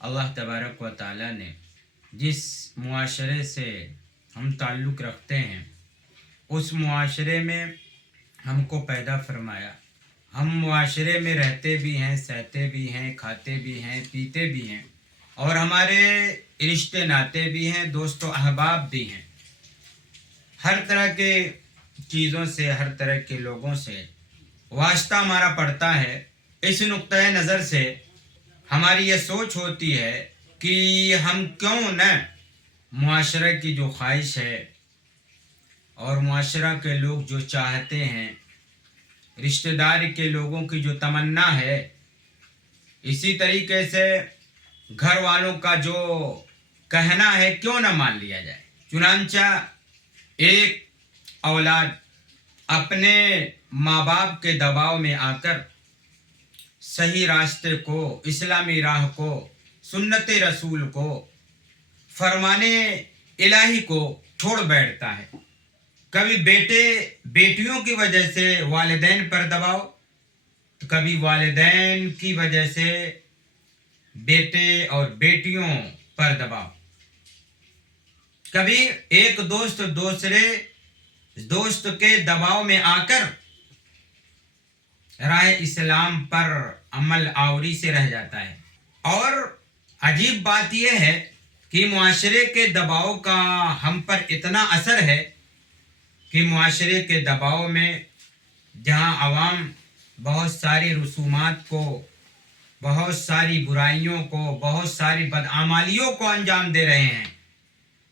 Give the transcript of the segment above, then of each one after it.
اللہ تبارک و تعالیٰ نے جس معاشرے سے ہم تعلق رکھتے ہیں اس معاشرے میں ہم کو پیدا فرمایا. ہم معاشرے میں رہتے بھی ہیں، سہتے بھی ہیں، کھاتے بھی ہیں، پیتے بھی ہیں، اور ہمارے رشتے ناتے بھی ہیں، دوست و احباب بھی ہیں. ہر طرح کے چیزوں سے، ہر طرح کے لوگوں سے واسطہ ہمارا پڑتا ہے. اس نقطۂ نظر سے ہماری یہ سوچ ہوتی ہے کہ ہم کیوں نہ معاشرے کی جو خواہش ہے اور معاشرہ کے لوگ جو چاہتے ہیں، رشتہ دار کے لوگوں کی جو تمنا ہے، اسی طریقے سے گھر والوں کا جو کہنا ہے کیوں نہ مان لیا جائے. چنانچہ ایک اولاد اپنے ماں باپ کے دباؤ میں آ کر صحیح راستے کو، اسلامی راہ کو، سنت رسول کو، فرمانے الہی کو چھوڑ بیٹھتا ہے. کبھی بیٹیوں کی وجہ سے والدین پر دباؤ، تو کبھی والدین کی وجہ سے بیٹے اور بیٹیوں پر دباؤ. کبھی ایک دوست دوسرے دوست کے دباؤ میں آ کر راہ اسلام پر عمل آوری سے رہ جاتا ہے. اور عجیب بات یہ ہے کہ معاشرے کے دباؤ کا ہم پر اتنا اثر ہے کہ معاشرے کے دباؤ میں جہاں عوام بہت ساری رسومات کو، بہت ساری برائیوں کو، بہت ساری بدعمالیوں کو انجام دے رہے ہیں،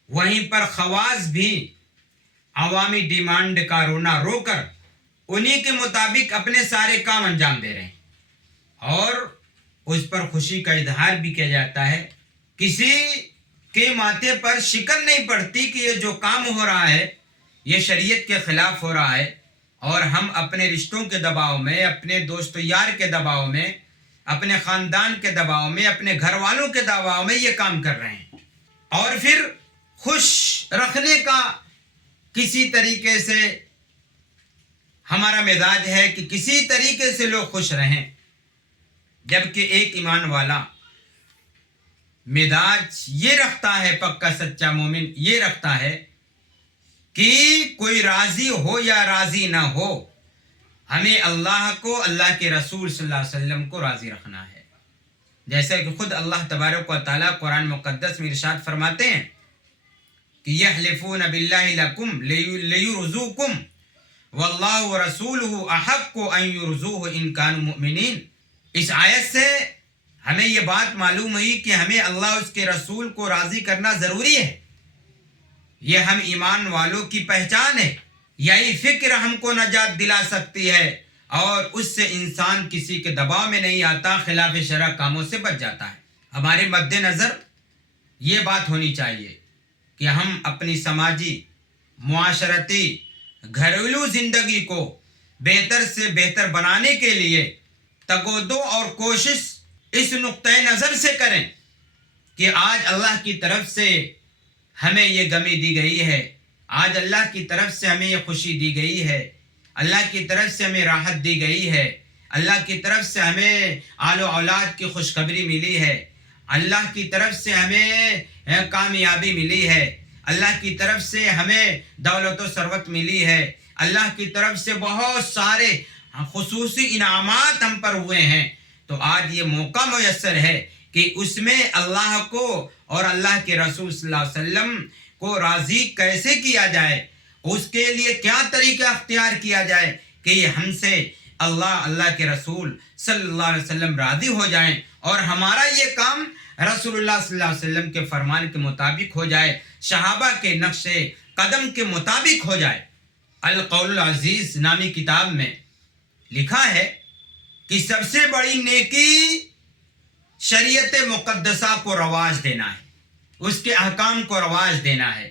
وہیں پر خواص بھی عوامی ڈیمانڈ کا رونا رو کر انہی کے مطابق اپنے سارے کام انجام دے رہے ہیں. اور اس پر خوشی کا اظہار بھی کیا جاتا ہے. کسی کے ماتھے پر شکن نہیں پڑتی کہ یہ جو کام ہو رہا ہے یہ شریعت کے خلاف ہو رہا ہے، اور ہم اپنے رشتوں کے دباؤ میں، اپنے دوست یار کے دباؤ میں، اپنے خاندان کے دباؤ میں، اپنے گھر والوں کے دباؤ میں یہ کام کر رہے ہیں. اور پھر خوش رکھنے کا کسی طریقے سے ہمارا مزاج ہے کہ کسی طریقے سے لوگ خوش رہیں، جبکہ ایک ایمان والا مزاج یہ رکھتا ہے، پکا سچا مومن یہ رکھتا ہے کہ کوئی راضی ہو یا راضی نہ ہو، ہمیں اللہ کو، اللہ کے رسول صلی اللہ علیہ وسلم کو راضی رکھنا ہے. جیسے کہ خود اللہ تبارک و تعالیٰ قرآن مقدس میں ارشاد فرماتے ہیں کہ یحلفون باللہ لکم لیرضوکم واللہ ورسولہ احق ان یرضوہ ان کانوا مؤمنین. اس آیت سے ہمیں یہ بات معلوم ہوئی کہ ہمیں اللہ اس کے رسول کو راضی کرنا ضروری ہے. یہ ہم ایمان والوں کی پہچان ہے. یہی فکر ہم کو نجات دلا سکتی ہے، اور اس سے انسان کسی کے دباؤ میں نہیں آتا، خلاف شرع کاموں سے بچ جاتا ہے. ہمارے مد نظر یہ بات ہونی چاہیے کہ ہم اپنی سماجی، معاشرتی، گھریلو زندگی کو بہتر سے بہتر بنانے کے لیے تگودو اور کوشش اس نقطۂ نظر سے کریں کہ آج اللہ کی طرف سے ہمیں یہ گمی دی گئی ہے، آج اللہ کی طرف سے ہمیں یہ خوشی دی گئی ہے، اللہ کی طرف سے ہمیں راحت دی گئی ہے، اللہ کی طرف سے ہمیں آل و اولاد کی خوشخبری ملی ہے، اللہ کی طرف سے ہمیں کامیابی ملی ہے، اللہ کی طرف سے ہمیں دولت و ثروت ملی ہے، اللہ کی طرف سے بہت سارے خصوصی انعامات ہم پر ہوئے ہیں. تو آج یہ موقع میسر ہے کہ اس میں اللہ کو اور اللہ کے رسول صلی اللہ علیہ وسلم کو راضی کیسے کیا جائے، اس کے لیے کیا طریقہ اختیار کیا جائے کہ یہ ہم سے اللہ کے رسول صلی اللہ علیہ وسلم راضی ہو جائیں، اور ہمارا یہ کام رسول اللہ صلی اللہ علیہ وسلم کے فرمان کے مطابق ہو جائے، صحابہ کے نقش قدم کے مطابق ہو جائے. القول العزیز نامی کتاب میں لکھا ہے کہ سب سے بڑی نیکی شریعت مقدسہ کو رواج دینا ہے، اس کے احکام کو رواج دینا ہے.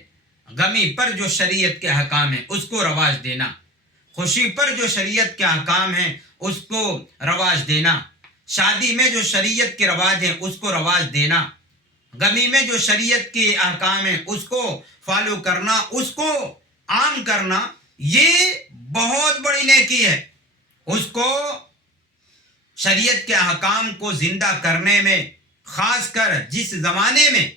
غمی پر جو شریعت کے احکام ہیں اس کو رواج دینا، خوشی پر جو شریعت کے احکام ہیں اس کو رواج دینا، شادی میں جو شریعت کے رواج ہیں اس کو رواج دینا، غمی میں جو شریعت کے احکام ہیں اس کو فالو کرنا، اس کو عام کرنا، یہ بہت بڑی نیکی ہے. اس کو شریعت کے احکام کو زندہ کرنے میں خاص کر جس زمانے میں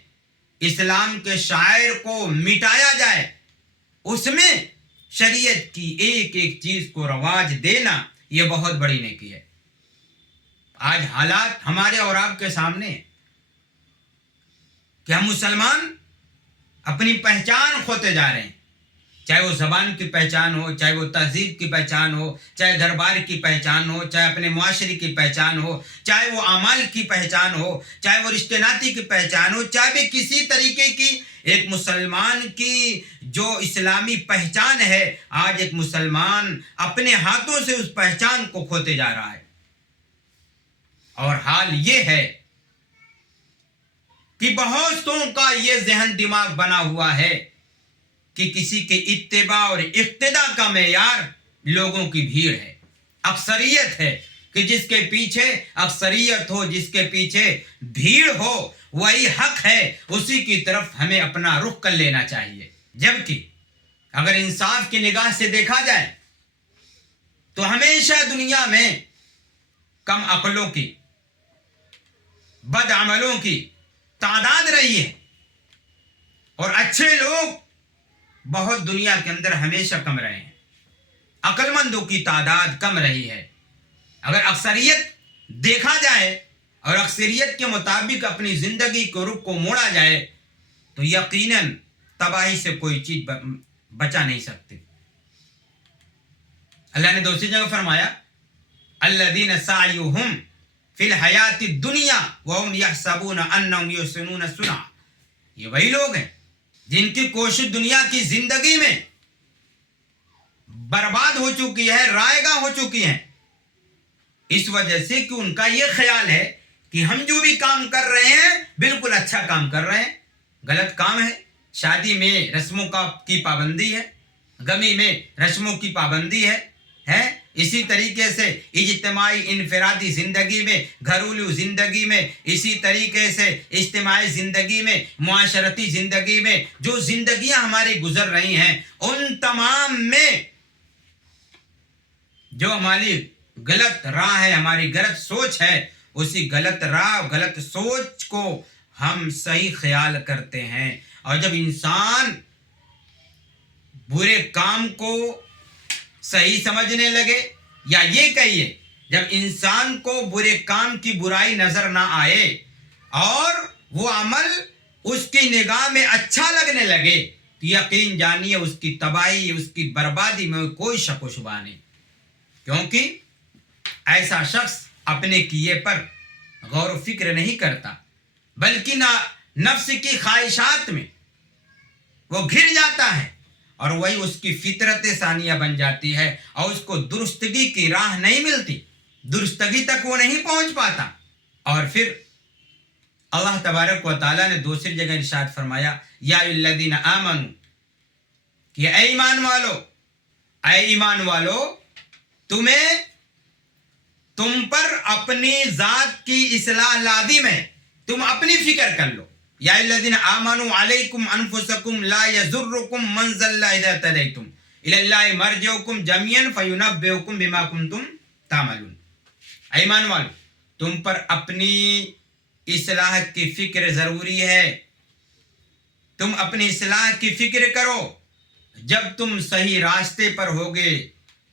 اسلام کے شاعر کو مٹایا جائے اس میں شریعت کی ایک ایک چیز کو رواج دینا یہ بہت بڑی نیکی ہے۔ آج حالات ہمارے اور آپ کے سامنے ہیں کہ ہم مسلمان اپنی پہچان کھوتے جا رہے ہیں، چاہے وہ زبان کی پہچان ہو، چاہے وہ تہذیب کی پہچان ہو، چاہے گھر بار کی پہچان ہو، چاہے اپنے معاشرے کی پہچان ہو، چاہے وہ اعمال کی پہچان ہو، چاہے وہ رشتے ناطی کی پہچان ہو، چاہے بھی کسی طریقے کی ایک مسلمان کی جو اسلامی پہچان ہے، آج ایک مسلمان اپنے ہاتھوں سے اس پہچان کو کھوتے جا رہا ہے۔ اور حال یہ ہے کہ بہتوں کا یہ ذہن دماغ بنا ہوا ہے کہ کسی کے اتباع اور اقتداء کا معیار لوگوں کی بھیڑ ہے، اکثریت ہے، کہ جس کے پیچھے اکثریت ہو، جس کے پیچھے بھیڑ ہو، وہی حق ہے، اسی کی طرف ہمیں اپنا رخ کر لینا چاہیے۔ جبکہ اگر انصاف کی نگاہ سے دیکھا جائے تو ہمیشہ دنیا میں کم عقلوں کی، بد عملوں کی تعداد رہی ہے اور اچھے لوگ بہت دنیا کے اندر ہمیشہ کم رہے ہیں، عقل مندوں کی تعداد کم رہی ہے۔ اگر اکثریت دیکھا جائے اور اکثریت کے مطابق اپنی زندگی کو رخ کو موڑا جائے تو یقیناً تباہی سے کوئی چیز بچا نہیں سکتی۔ اللہ نے دوسری جگہ فرمایا الذین سعیہم فی الحیات الدنیا وہم یحسبون انہم یحسنون صنعا، یہ وہی لوگ ہیں جن کی کوشش دنیا کی زندگی میں برباد ہو چکی ہے، رائے گاہ ہو چکی ہیں، اس وجہ سے کہ ان کا یہ خیال ہے کہ ہم جو بھی کام کر رہے ہیں بالکل اچھا کام کر رہے ہیں، غلط کام ہے۔ شادی میں رسموں کی پابندی ہے، غمی میں رسموں کی پابندی ہے، اسی طریقے سے اجتماعی انفرادی زندگی میں، گھریلو زندگی میں، اسی طریقے سے اجتماعی زندگی میں، معاشرتی زندگی میں جو زندگیاں ہماری گزر رہی ہیں ان تمام میں جو ہماری غلط راہ ہے، ہماری غلط سوچ ہے، اسی غلط راہ غلط سوچ کو ہم صحیح خیال کرتے ہیں۔ اور جب انسان برے کام کو صحیح سمجھنے لگے، یا یہ کہیے جب انسان کو برے کام کی برائی نظر نہ آئے اور وہ عمل اس کی نگاہ میں اچھا لگنے لگے تو یقین جانیے اس کی تباہی، اس کی بربادی میں کوئی شک و شبہ نہیں، کیونکہ ایسا شخص اپنے کیے پر غور و فکر نہیں کرتا بلکہ نفس کی خواہشات میں وہ گر جاتا ہے اور وہی اس کی فطرت ثانیہ بن جاتی ہے اور اس کو درستگی کی راہ نہیں ملتی، درستگی تک وہ نہیں پہنچ پاتا۔ اور پھر اللہ تبارک و تعالیٰ نے دوسری جگہ ارشاد فرمایا یا الذین آمنوا، کہ اے ایمان والو تم پر اپنی ذات کی اصلاح لازم ہے، تم اپنی فکر کر لو۔ یا الذین آمنوا علیکم انفسکم لا یضرکم من ضل اذا اہتدیتم الی اللہ مرجعکم جميعا فینبئکم بما کنتم تعملون۔ ایمان والو تم پر اپنی اصلاح کی فکر ضروری ہے، تم اپنی اصلاح کی فکر کرو۔ جب تم صحیح راستے پر ہوگے،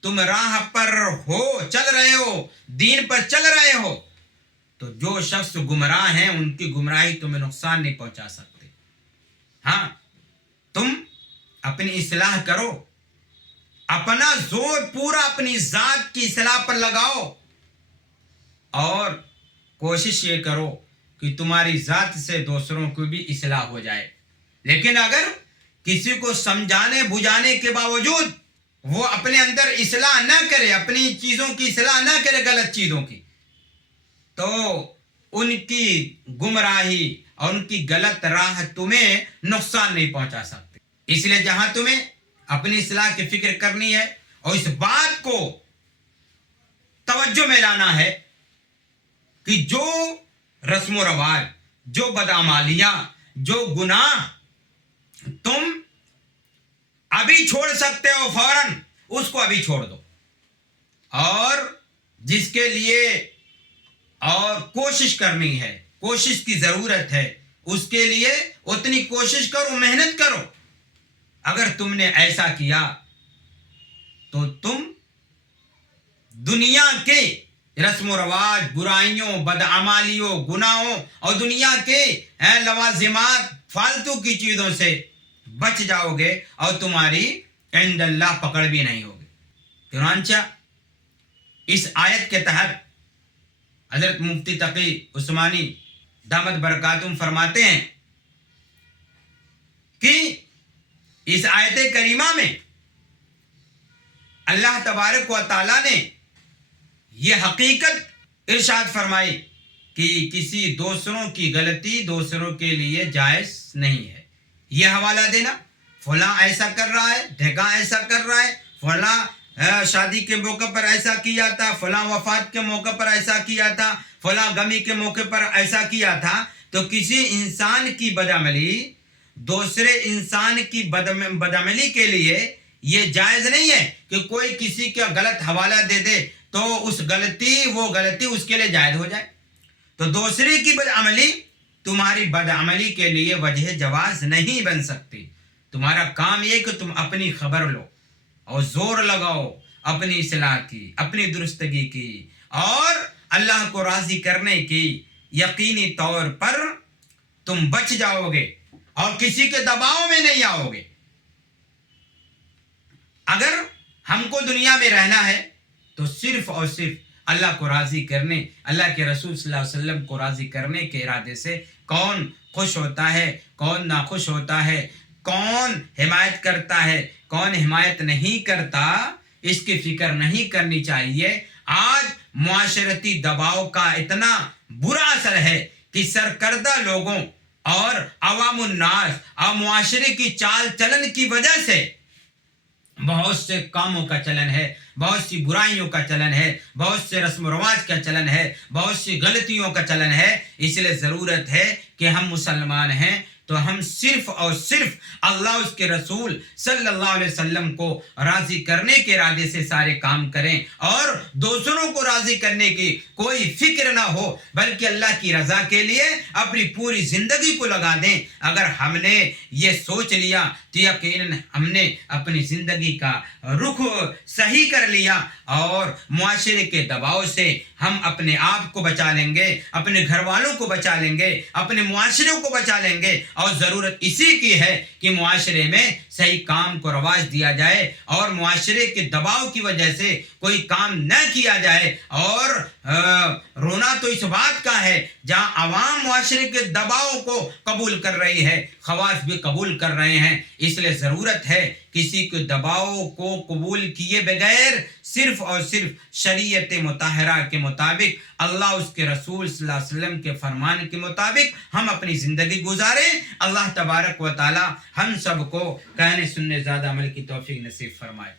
تم راہ پر ہو، چل رہے ہو، دین پر چل رہے ہو، تو جو شخص گمراہ ہیں ان کی گمراہی تمہیں نقصان نہیں پہنچا سکتے۔ ہاں تم اپنی اصلاح کرو، اپنا زور پورا اپنی ذات کی اصلاح پر لگاؤ اور کوشش یہ کرو کہ تمہاری ذات سے دوسروں کو بھی اصلاح ہو جائے۔ لیکن اگر کسی کو سمجھانے بجھانے کے باوجود وہ اپنے اندر اصلاح نہ کرے، اپنی چیزوں کی اصلاح نہ کرے، غلط چیزوں کی، تو ان کی گمراہی اور ان کی غلط راہ تمہیں نقصان نہیں پہنچا سکتے۔ اس لیے جہاں تمہیں اپنی اصلاح کی فکر کرنی ہے اور اس بات کو توجہ میں لانا ہے کہ جو رسم و رواج، جو بدعمالیاں، جو گناہ تم ابھی چھوڑ سکتے ہو فوراً اس کو ابھی چھوڑ دو، اور جس کے لیے اور کوشش کرنی ہے، کوشش کی ضرورت ہے، اس کے لیے اتنی کوشش کرو، محنت کرو. اگر تم نے ایسا کیا تو تم دنیا کے رسم و رواج، برائیوں، بدعمالیوں، گناہوں اور دنیا کے لوازمات، فالتو کی چیزوں سے بچ جاؤ گے اور تمہاری عند اللہ پکڑ بھی نہیں ہوگی. چنانچہ اس آیت کے تحت حضرت مفتی تقی عثمانی دامت برکاتہم فرماتے ہیں کہ اس آیت کریمہ میں اللہ تبارک و تعالی نے یہ حقیقت ارشاد فرمائی کہ کسی دوسروں کی غلطی دوسروں کے لیے جائز نہیں ہے. یہ حوالہ دینا، فلاں ایسا کر رہا ہے، ڈھکا ایسا کر رہا ہے، فلاں شادی کے موقع پر ایسا کیا تھا، فلاں وفات کے موقع پر ایسا کیا تھا، فلاں غمی کے موقع پر ایسا کیا تھا. تو کسی انسان کی بدعملی دوسرے انسان کی بدعملی کے لیے یہ جائز نہیں ہے کہ کوئی کسی کا غلط حوالہ دے دے تو وہ غلطی اس کے لیے جائز ہو جائے. تو دوسرے کی بدعملی تمہاری بدعملی کے لیے وجہ جواز نہیں بن سکتی. تمہارا کام یہ کہ تم اپنی خبر لو اور زور لگاؤ اپنی اصلاح کی، اپنی درستگی کی اور اللہ کو راضی کرنے کی. یقینی طور پر تم بچ جاؤ گے اور کسی کے دباؤ میں نہیں آؤ گے. اگر ہم کو دنیا میں رہنا ہے تو صرف اور صرف اللہ کو راضی کرنے، اللہ کے رسول صلی اللہ علیہ وسلم کو راضی کرنے کے ارادے سے. کون خوش ہوتا ہے، کون ناخوش ہوتا ہے، کون حمایت کرتا ہے، کون حمایت نہیں کرتا، اس کی فکر نہیں کرنی چاہیے. آج معاشرتی دباؤ کا اتنا برا اثر ہے کہ سرکردہ لوگوں اور عوام الناس اور معاشرے کی چال چلن کی وجہ سے بہت سے کاموں کا چلن ہے، بہت سی برائیوں کا چلن ہے، بہت سے رسم و رواج کا چلن ہے، بہت سی غلطیوں کا چلن ہے. اس لیے ضرورت ہے کہ ہم مسلمان ہیں تو ہم صرف اور صرف اللہ اس کے رسول صلی اللہ علیہ وسلم کو راضی کرنے کے ارادے سے سارے کام کریں اور دوسروں کو راضی کرنے کی کوئی فکر نہ ہو، بلکہ اللہ کی رضا کے لیے اپنی پوری زندگی کو لگا دیں. اگر ہم نے یہ سوچ لیا تو یقیناً ہم نے اپنی زندگی کا رخ صحیح کر لیا اور معاشرے کے دباؤ سے ہم اپنے آپ کو بچا لیں گے، اپنے گھر والوں کو بچا لیں گے، اپنے معاشرے کو بچا لیں گے. اور ضرورت اسی کی ہے کہ معاشرے میں صحیح کام کو رواج دیا جائے اور معاشرے کے دباؤ کی وجہ سے کوئی کام نہ کیا جائے. اور رونا تو اس بات کا ہے جہاں عوام معاشرے کے دباؤ کو قبول کر رہی ہے، خواص بھی قبول کر رہے ہیں. اس لیے ضرورت ہے کسی کے دباؤ کو قبول کیے بغیر صرف اور صرف شریعت مطہرہ کے مطابق، اللہ اس کے رسول صلی اللہ علیہ وسلم کے فرمان کے مطابق ہم اپنی زندگی گزاریں. اللہ تبارک و تعالی ہم سب کو کہنے سننے زیادہ عمل کی توفیق نصیب فرمائے.